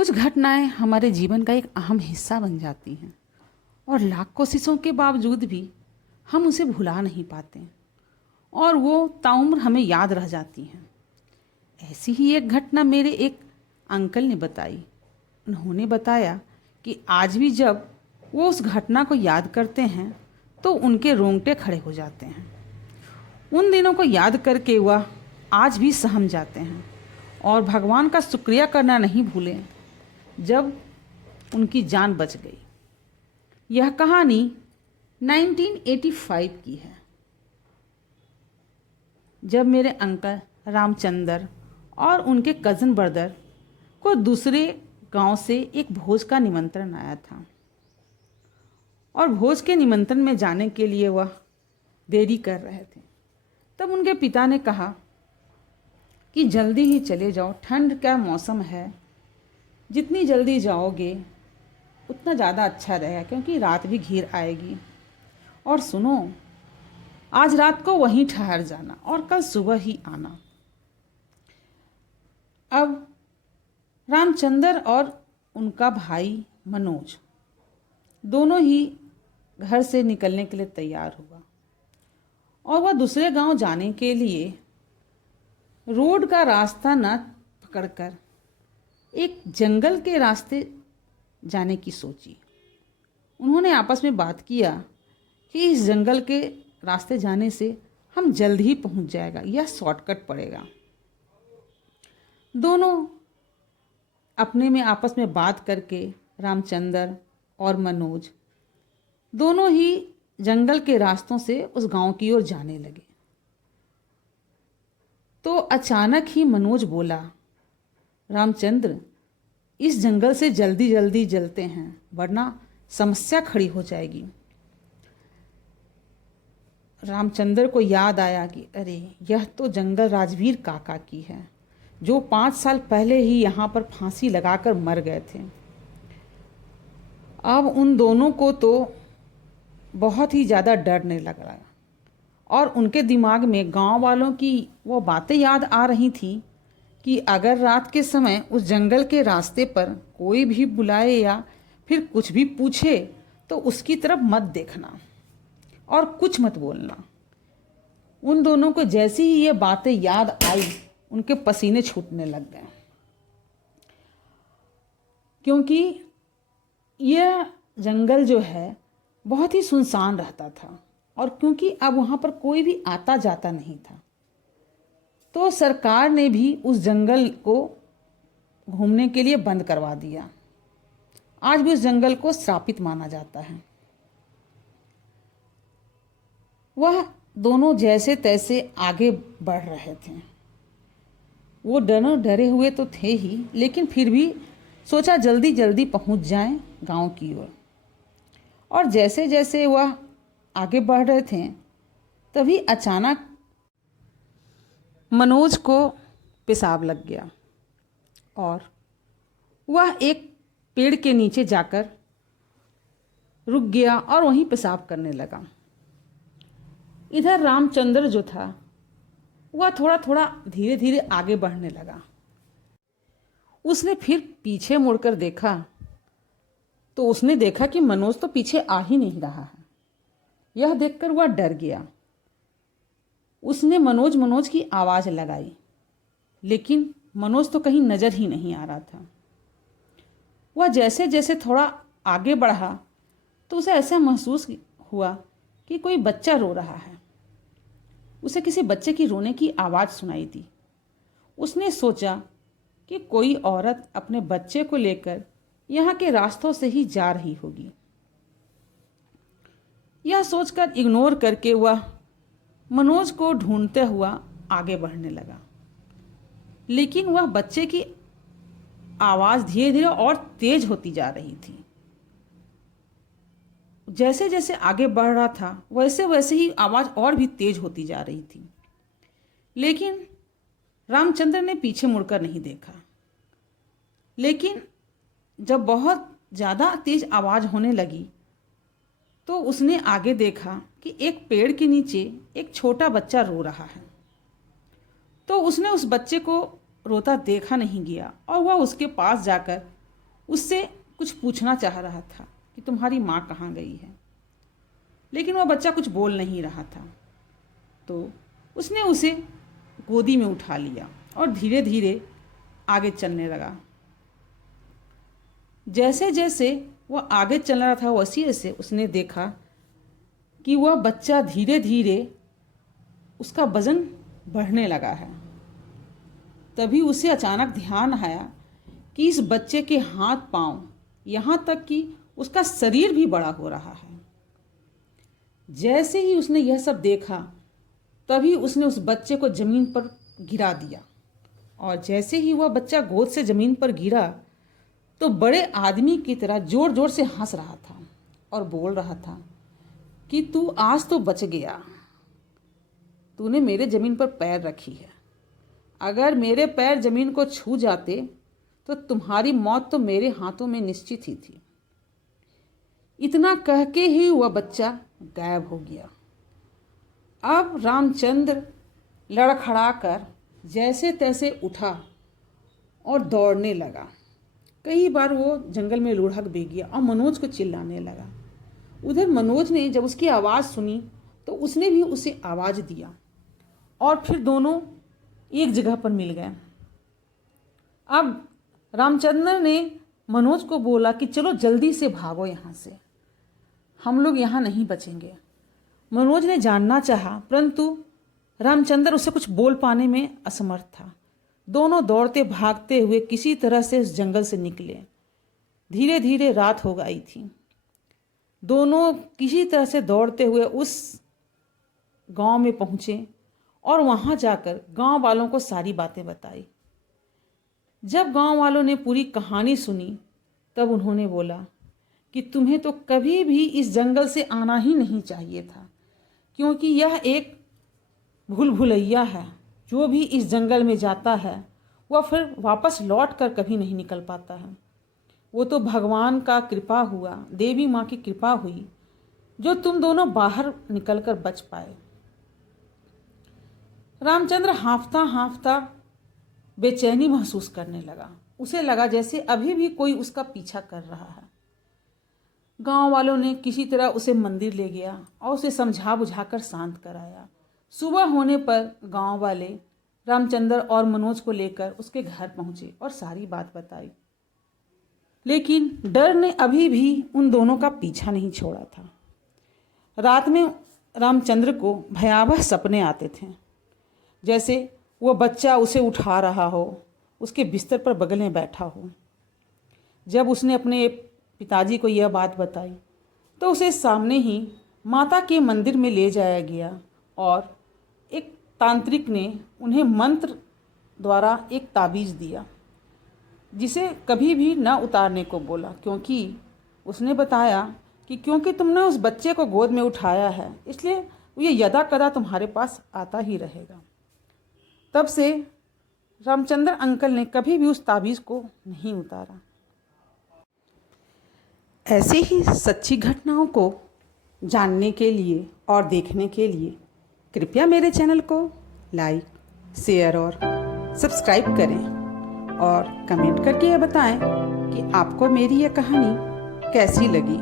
कुछ घटनाएं हमारे जीवन का एक अहम हिस्सा बन जाती हैं और लाख कोशिशों के बावजूद भी हम उसे भुला नहीं पाते और वो ताउम्र हमें याद रह जाती हैं। ऐसी ही एक घटना मेरे एक अंकल ने बताई। उन्होंने बताया कि आज भी जब वो उस घटना को याद करते हैं तो उनके रोंगटे खड़े हो जाते हैं। उन दिनों को याद करके वह आज भी सहम जाते हैं और भगवान का शुक्रिया करना नहीं भूलें जब उनकी जान बच गई। यह कहानी 1985 की है, जब मेरे अंकल रामचंद्र और उनके कज़न ब्रदर को दूसरे गांव से एक भोज का निमंत्रण आया था और भोज के निमंत्रण में जाने के लिए वह देरी कर रहे थे। तब उनके पिता ने कहा कि जल्दी ही चले जाओ, ठंड का मौसम है, जितनी जल्दी जाओगे उतना ज़्यादा अच्छा रहेगा क्योंकि रात भी घिर आएगी। और सुनो, आज रात को वहीं ठहर जाना और कल सुबह ही आना। अब रामचंद्र और उनका भाई मनोज दोनों ही घर से निकलने के लिए तैयार हुआ और वह दूसरे गांव जाने के लिए रोड का रास्ता न पकड़कर एक जंगल के रास्ते जाने की सोची। उन्होंने आपस में बात किया कि इस जंगल के रास्ते जाने से हम जल्द ही पहुंच जाएगा, यह शॉर्टकट पड़ेगा। दोनों अपने में आपस में बात करके रामचंद्र और मनोज दोनों ही जंगल के रास्तों से उस गांव की ओर जाने लगे। तो अचानक ही मनोज बोला, रामचंद्र, इस जंगल से जल्दी जल्दी चलते हैं वरना समस्या खड़ी हो जाएगी। रामचंद्र को याद आया कि अरे, यह तो जंगल राजवीर काका की है जो 5 साल पहले ही यहाँ पर फांसी लगाकर मर गए थे। अब उन दोनों को तो बहुत ही ज़्यादा डरने लग रहा और उनके दिमाग में गांव वालों की वो बातें याद आ रही थी कि अगर रात के समय उस जंगल के रास्ते पर कोई भी बुलाए या फिर कुछ भी पूछे तो उसकी तरफ मत देखना और कुछ मत बोलना। उन दोनों को जैसी ही ये बातें याद आई उनके पसीने छूटने लग गए, क्योंकि यह जंगल जो है बहुत ही सुनसान रहता था और क्योंकि अब वहाँ पर कोई भी आता जाता नहीं था तो सरकार ने भी उस जंगल को घूमने के लिए बंद करवा दिया। आज भी उस जंगल को श्रापित माना जाता है। वह दोनों जैसे तैसे आगे बढ़ रहे थे। वो दोनों डरे हुए तो थे ही, लेकिन फिर भी सोचा जल्दी जल्दी पहुंच जाएं गांव की ओर। और जैसे जैसे वह आगे बढ़ रहे थे तभी अचानक मनोज को पेशाब लग गया और वह एक पेड़ के नीचे जाकर रुक गया और वहीं पेशाब करने लगा। इधर रामचंद्र जो था वह थोड़ा थोड़ा धीरे धीरे आगे बढ़ने लगा। उसने फिर पीछे मुड़कर देखा तो उसने देखा कि मनोज तो पीछे आ ही नहीं रहा है। यह देखकर वह डर गया। उसने मनोज मनोज की आवाज़ लगाई, लेकिन मनोज तो कहीं नज़र ही नहीं आ रहा था। वह जैसे जैसे थोड़ा आगे बढ़ा तो उसे ऐसा महसूस हुआ कि कोई बच्चा रो रहा है। उसे किसी बच्चे की रोने की आवाज़ सुनाई दी। उसने सोचा कि कोई औरत अपने बच्चे को लेकर यहाँ के रास्तों से ही जा रही होगी। यह सोचकर इग्नोर करके वह मनोज को ढूंढते हुआ आगे बढ़ने लगा, लेकिन वह बच्चे की आवाज़ धीरे धीरे और तेज होती जा रही थी। जैसे जैसे आगे बढ़ रहा था वैसे वैसे ही आवाज़ और भी तेज होती जा रही थी, लेकिन रामचंद्र ने पीछे मुड़कर नहीं देखा। लेकिन जब बहुत ज़्यादा तेज आवाज़ होने लगी तो उसने आगे देखा कि एक पेड़ के नीचे एक छोटा बच्चा रो रहा है। तो उसने उस बच्चे को रोता देखा नहीं गया और वह उसके पास जाकर उससे कुछ पूछना चाह रहा था कि तुम्हारी माँ कहाँ गई है, लेकिन वह बच्चा कुछ बोल नहीं रहा था। तो उसने उसे गोदी में उठा लिया और धीरे धीरे आगे चलने लगा। जैसे जैसे वह आगे चल रहा था वैसे वैसे उसने देखा कि वह बच्चा धीरे धीरे उसका वजन बढ़ने लगा है। तभी उसे अचानक ध्यान आया कि इस बच्चे के हाथ पांव, यहाँ तक कि उसका शरीर भी बड़ा हो रहा है। जैसे ही उसने यह सब देखा तभी उसने उस बच्चे को ज़मीन पर गिरा दिया, और जैसे ही वह बच्चा गोद से ज़मीन पर गिरा तो बड़े आदमी की तरह ज़ोर ज़ोर से हंस रहा था और बोल रहा था कि तू आज तो बच गया, तूने मेरे ज़मीन पर पैर रखी है। अगर मेरे पैर ज़मीन को छू जाते तो तुम्हारी मौत तो मेरे हाथों में निश्चित ही थी। इतना कह के ही वह बच्चा गायब हो गया। अब रामचंद्र लड़खड़ाकर जैसे तैसे उठा और दौड़ने लगा। कई बार वो जंगल में लुढ़क भी गया और मनोज को चिल्लाने लगा। उधर मनोज ने जब उसकी आवाज़ सुनी तो उसने भी उसे आवाज़ दिया और फिर दोनों एक जगह पर मिल गए। अब रामचंद्र ने मनोज को बोला कि चलो जल्दी से भागो यहाँ से, हम लोग यहाँ नहीं बचेंगे। मनोज ने जानना चाहा, परंतु रामचंद्र उसे कुछ बोल पाने में असमर्थ था। दोनों दौड़ते भागते हुए किसी तरह से उस जंगल से निकले। धीरे धीरे रात हो गई थी। दोनों किसी तरह से दौड़ते हुए उस गांव में पहुँचे और वहाँ जाकर गांव वालों को सारी बातें बताई। जब गांव वालों ने पूरी कहानी सुनी तब उन्होंने बोला कि तुम्हें तो कभी भी इस जंगल से आना ही नहीं चाहिए था, क्योंकि यह एक भूल भुलैया है। जो भी इस जंगल में जाता है वह फिर वापस लौट कर कभी नहीं निकल पाता है। वो तो भगवान का कृपा हुआ, देवी माँ की कृपा हुई जो तुम दोनों बाहर निकलकर बच पाए। रामचंद्र हाँफता हाँफता बेचैनी महसूस करने लगा। उसे लगा जैसे अभी भी कोई उसका पीछा कर रहा है। गांव वालों ने किसी तरह उसे मंदिर ले गया और उसे समझा बुझाकर शांत कराया। सुबह होने पर गांव वाले रामचंद्र और मनोज को लेकर उसके घर पहुंचे और सारी बात बताई, लेकिन डर ने अभी भी उन दोनों का पीछा नहीं छोड़ा था। रात में रामचंद्र को भयावह सपने आते थे, जैसे वो बच्चा उसे उठा रहा हो, उसके बिस्तर पर बगल में बैठा हो। जब उसने अपने पिताजी को यह बात बताई तो उसे सामने ही माता के मंदिर में ले जाया गया और एक तांत्रिक ने उन्हें मंत्र द्वारा एक ताबीज़ दिया, जिसे कभी भी न उतारने को बोला, क्योंकि उसने बताया कि क्योंकि तुमने उस बच्चे को गोद में उठाया है इसलिए ये यदा कदा तुम्हारे पास आता ही रहेगा। तब से रामचंद्र अंकल ने कभी भी उस ताबीज़ को नहीं उतारा। ऐसे ही सच्ची घटनाओं को जानने के लिए और देखने के लिए कृपया मेरे चैनल को लाइक, शेयर और सब्सक्राइब करें और कमेंट करके यह बताएं कि आपको मेरी यह कहानी कैसी लगी।